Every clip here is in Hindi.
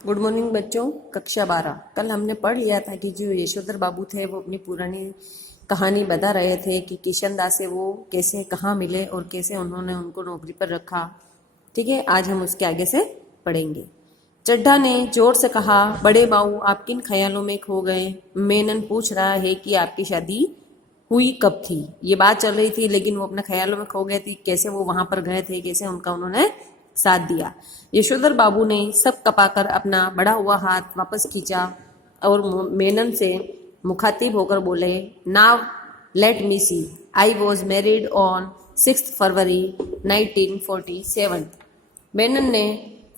गुड मॉर्निंग बच्चों। कक्षा 12 कल हमने पढ़ लिया था कि जो यशोधर बाबू थे वो अपनी पुरानी कहानी बता रहे थे कि किशन दास से वो कैसे कहाँ मिले और कैसे उन्होंने उनको नौकरी पर रखा। ठीक है, आज हम उसके आगे से पढ़ेंगे। चड्ढा ने जोर से कहा, बड़े बाऊ आप किन ख्यालों में खो गए? मेनन पूछ रहा है कि आपकी शादी हुई कब थी। ये बात चल रही थी लेकिन वो अपने ख्यालों में खो गए थे, कैसे वो वहां पर गए थे, कैसे उनका उन्होंने साथ दिया। यशोधर बाबू ने सब कपाकर अपना बढ़ा हुआ हाथ वापस खींचा और मेनन से मुखातिब होकर बोले, now let me see, I was married on 6 February 1947। Menon ने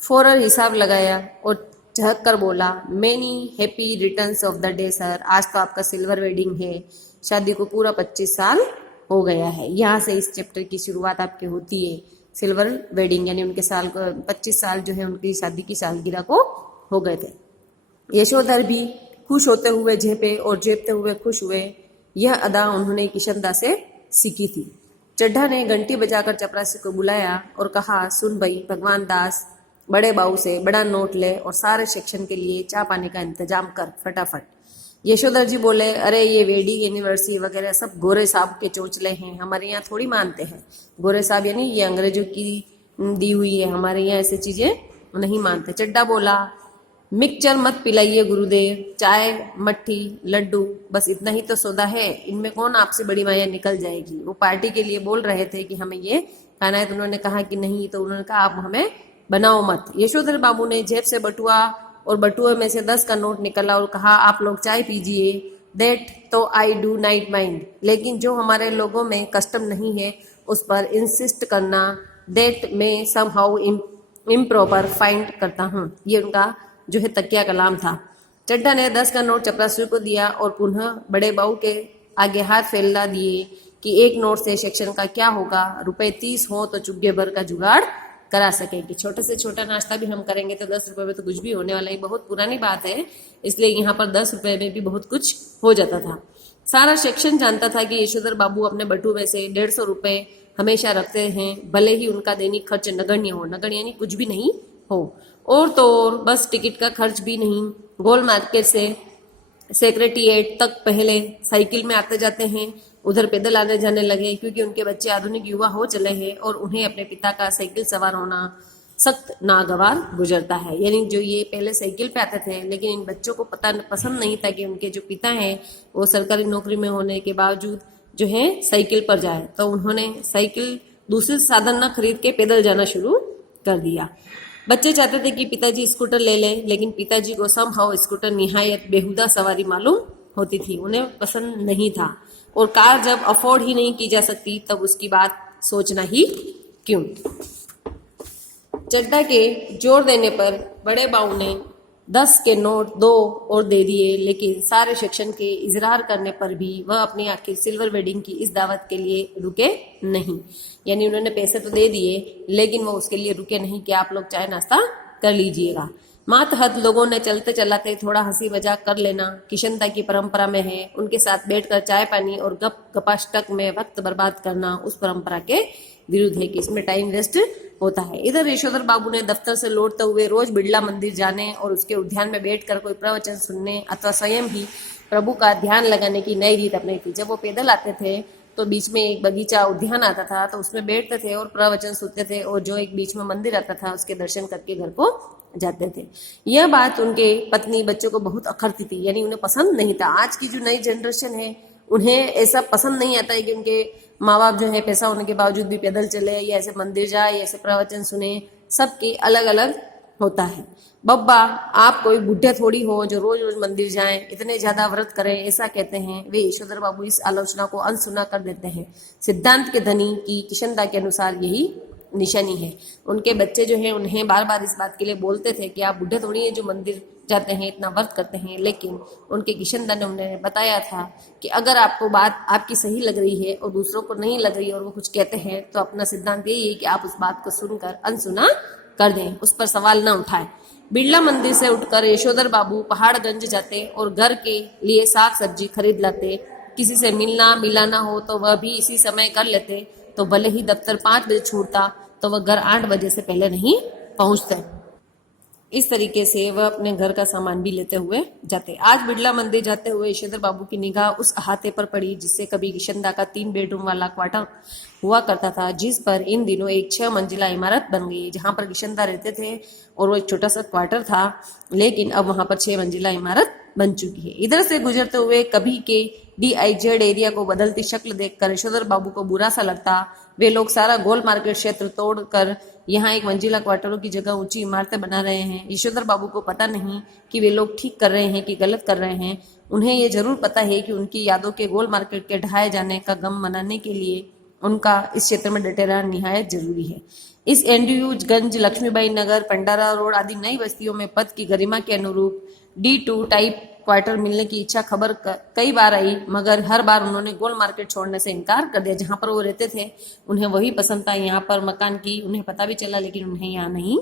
फौरन हिसाब लगाया और झक कर बोला, many happy returns of the day sir. आज तो आपका सिल्वर वेडिंग है, शादी को पूरा 25 साल हो गया है। यहाँ से इस चैप्टर की शुरुआत आपकी होती है। सिल्वर वेडिंग यानी उनके साल को 25 साल जो है उनकी शादी की सालगिरह को हो गए थे। यशोधर भी खुश होते हुए झेपे और झेपते हुए खुश हुए। यह अदा उन्होंने किशन दास से सीखी थी। चड्ढा ने घंटी बजाकर चपरासी को बुलाया और कहा, सुन भाई भगवान दास, बड़े बाऊ से बड़ा नोट ले और सारे सेक्शन के लिए चाय पानी का इंतजाम कर फटाफट। यशोधर जी बोले, अरे ये वेडिंग एनिवर्सरी वगैरह सब गोरे साहब के चोचले हैं, हमारे यहाँ थोड़ी मानते हैं। गोरे साहब यानी ये अंग्रेजों की दी हुई है, हमारे यहाँ ऐसी चीजें नहीं मानते। चड्डा बोला, मिक्सचर मत पिलाइए गुरुदेव, चाय मट्ठी लड्डू बस इतना ही तो सौदा है, इनमें कौन आपसे बड़ी माया निकल जाएगी। वो पार्टी के लिए बोल रहे थे कि हमें ये खाना है, तो उन्होंने कहा कि नहीं, तो उन्होंने कहा आप हमें बनाओ मत। यशोधर बाबू ने जेब से बटुआ और बटुए में से 10 का नोट निकला और कहा, आप लोग चाय पीजिए, दैट तो आई डू नाइट माइंड, लेकिन जो हमारे लोगों में कस्टम नहीं है उस पर इंसिस्ट करना, दैट में सम हाउ इम्प्रॉपर फाइंड करता हूँ। ये उनका जो है तकिया कलाम था। चड्ढा ने 10 का नोट चपरासी को दिया और पुनः बड़े बाऊ के आगे हाथ फैला दिए कि एक नोट से सेक्शन का क्या होगा, रुपए 30 हो तो चुग्गे भर का जुगाड़ करा सकेंगे। छोटे से छोटा नाश्ता भी हम करेंगे तो 10 रुपए में तो कुछ भी होने वाला है। बहुत पुरानी बात है, इसलिए यहाँ पर 10 रुपए में भी बहुत कुछ हो जाता था। सारा सेक्शन जानता था कि यशोधर बाबू अपने बटुए से 150 रुपए हमेशा रखते हैं, भले ही उनका दैनिक खर्च नगण्य हो। नगण्य यानी कुछ भी नहीं हो। और तो और बस टिकट का खर्च भी नहीं। गोल मार्केट से सेक्रेटेरिएट तक पहले साइकिल में आते जाते हैं, उधर पैदल आने जाने लगे क्योंकि उनके बच्चे आधुनिक युवा हो चले हैं और उन्हें अपने पिता का साइकिल सवार होना सख्त नागवार गुजरता है। यानी जो ये पहले साइकिल पे आते थे, लेकिन इन बच्चों को पसंद नहीं था कि उनके जो पिता हैं वो सरकारी नौकरी में होने के बावजूद जो है साइकिल पर जाए, तो उन्होंने साइकिल दूसरे साधन न खरीद के पैदल जाना शुरू कर दिया। बच्चे चाहते थे कि पिताजी स्कूटर ले लें, लेकिन पिताजी को समहाउ स्कूटर निहायत बेहुदा सवारी मालूम होती थी, उन्हें पसंद नहीं था। और कार जब अफोर्ड ही नहीं की जा सकती तब उसकी बात सोचना ही क्यों। चड्ढा के जोर देने पर बड़े बाऊ ने 10 के नोट 2 और दे दिए, लेकिन सारे सेक्शन के इजरार करने पर भी वह अपनी आखिर सिल्वर वेडिंग की इस दावत के लिए रुके नहीं। यानी उन्होंने पैसे तो दे दिए लेकिन वो उसके लिए रुके नहीं कि आप लोग चाय नाश्ता कर लीजिएगा। मातहत लोगों ने चलते चलाते थोड़ा हंसी मजाक कर लेना किशनता की परंपरा में है। उनके साथ बैठकर चाय पानी और गप गपाष्टक में वक्त बर्बाद करना उस परंपरा के विरुद्ध है कि इसमें टाइम वेस्ट होता है। इधर यशोधर बाबू ने दफ्तर से लौटते हुए रोज बिड़ला मंदिर जाने और उसके उद्यान में बैठकर कोई प्रवचन सुनने अथवा स्वयं ही प्रभु का ध्यान लगाने की नई रीत अपनाई थी। जब वो पैदल आते थे तो बीच में एक बगीचा उद्यान आता था, तो उसमें बैठते थे और प्रवचन सुनते थे, और जो एक बीच में मंदिर आता था उसके दर्शन करके घर को जाते थे। यह बात उनके पत्नी बच्चों को बहुत अखरती थी, यानी उन्हें पसंद नहीं था। आज की जो नई जनरेशन है उन्हें ऐसा पसंद नहीं आता है कि उनके माँ बाप जो है पैसा होने के बावजूद भी पैदल चले या ऐसे मंदिर जाए या ऐसे प्रवचन सुने। सबके अलग अलग होता है। बब्बा आप कोई बुढ़े थोड़ी हो जो रोज रोज मंदिर जाएं, इतने ज्यादा व्रत करें, ऐसा कहते हैं वे। यशोधर बाबू इस आलोचना को अनसुना कर देते हैं। सिद्धांत के धनी की किशनदा के अनुसार यही निशानी है। उनके बच्चे जो है उन्हें बार बार इस बात के लिए बोलते थे कि आप बुढ़े थोड़ी है जो मंदिर जाते हैं, इतना व्रत करते हैं, लेकिन उनके किशनदा ने उन्हें बताया था कि अगर आपको बात आपकी सही लग रही है और दूसरों को नहीं लग रही और वो कुछ कहते हैं तो अपना सिद्धांत यही है कि आप उस बात को सुनकर अनसुना कर दें, उस पर सवाल न उठाएं। बिड़ला मंदिर से उठकर यशोधर बाबू पहाड़गंज जाते और घर के लिए साग सब्जी खरीद लाते। किसी से मिलना मिलाना हो तो वह भी इसी समय कर लेते, तो भले ही दफ्तर 5 बजे छूटता तो वह घर 8 बजे से पहले नहीं पहुंचते। इस तरीके से वह अपने घर का सामान भी लेते हुए जाते। आज बिड़ला मंदिर जाते हुए यशोधर बाबू की निगाह उस अहाते पर पड़ी जिससे कभी किशनदा का 3 बेडरूम वाला क्वार्टर हुआ करता था, जिस पर इन दिनों एक 6 मंजिला इमारत बन गई, जहां पर किशनदा रहते थे और वो एक छोटा सा क्वार्टर था, लेकिन अब वहां पर 6 मंजिला इमारत बन चुकी है। इधर से गुजरते हुए कभी के DIZ एरिया को बदलती शक्ल देखकर यशोधर बाबू को बुरा सा लगता। वे लोग सारा गोल मार्केट क्षेत्र तोड़कर यहाँ एक मंजिला क्वार्टरों की जगह ऊंची इमारतें बना रहे हैं। यशोधर बाबू को पता नहीं कि वे लोग ठीक कर रहे हैं कि गलत कर रहे हैं। उन्हें ये जरूर पता है कि उनकी यादों के गोल मार्केट के ढहाए जाने का गम मनाने के लिए उनका इस क्षेत्र में डटे रहना निहायत जरूरी है। इस एंड्रयूज गंज, लक्ष्मीबाई नगर, पंडारा रोड आदि नई बस्तियों में पद की गरिमा के अनुरूप D2 टाइप क्वार्टर मिलने की इच्छा खबर कई बार आई, मगर हर बार उन्होंने गोल मार्केट छोड़ने से इनकार कर दिया। जहां पर वो रहते थे उन्हें वही पसंद था, यहाँ पर मकान की उन्हें पता भी चला, लेकिन उन्हें यहाँ नहीं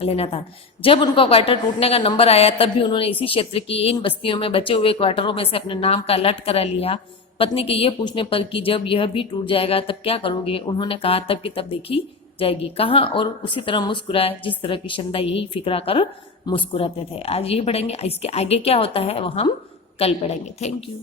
लेना था। जब उनका क्वार्टर टूटने का नंबर आया तब भी उन्होंने इसी क्षेत्र की इन बस्तियों में बचे हुए क्वार्टरों में से अपने नाम का अलर्ट करा लिया। पत्नी के ये पूछने पर कि जब यह भी टूट जाएगा तब क्या करोगे, उन्होंने कहा तब की तब देखी जाएगी। कहा और उसी तरह मुस्कुराए जिस तरह की किशनदा यही फिक्रा कर मुस्कुराते थे। आज यही पढ़ेंगे, इसके आगे क्या होता है वो हम कल पढ़ेंगे। Thank you.